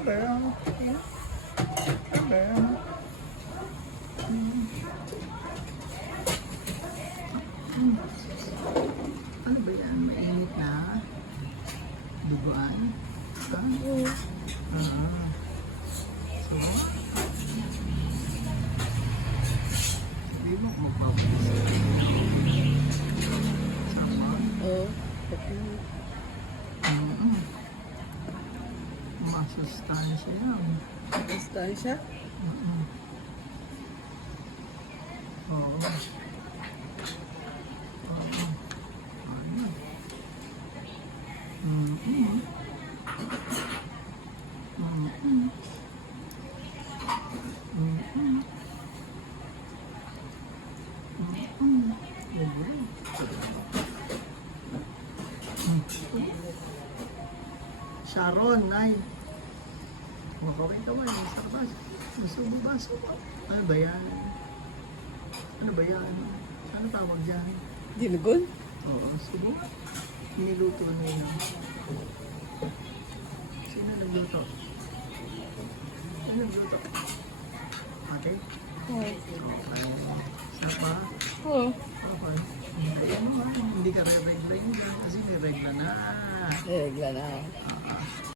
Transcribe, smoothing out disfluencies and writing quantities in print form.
Ano ba yan? Mainit na? Duguan? Ha? So, hindi mo ko papasin. Sama? Oo. Masustansya yan. Distansya? Oo. Sharon, Nay. Makawin-kawin, sarabas. Gusto mo baso mo? Ano ba yan? Ano ba yan? Ano tawag dyan? Dinugon? Oo, subo. Niluto na yun. Sino nagluto? Sino nagluto? Ate? Oo. Okay. Sarap ba? Oo. Okay. Hindi ka re-regla yun. Kasi may regla na. Regla na. Ah,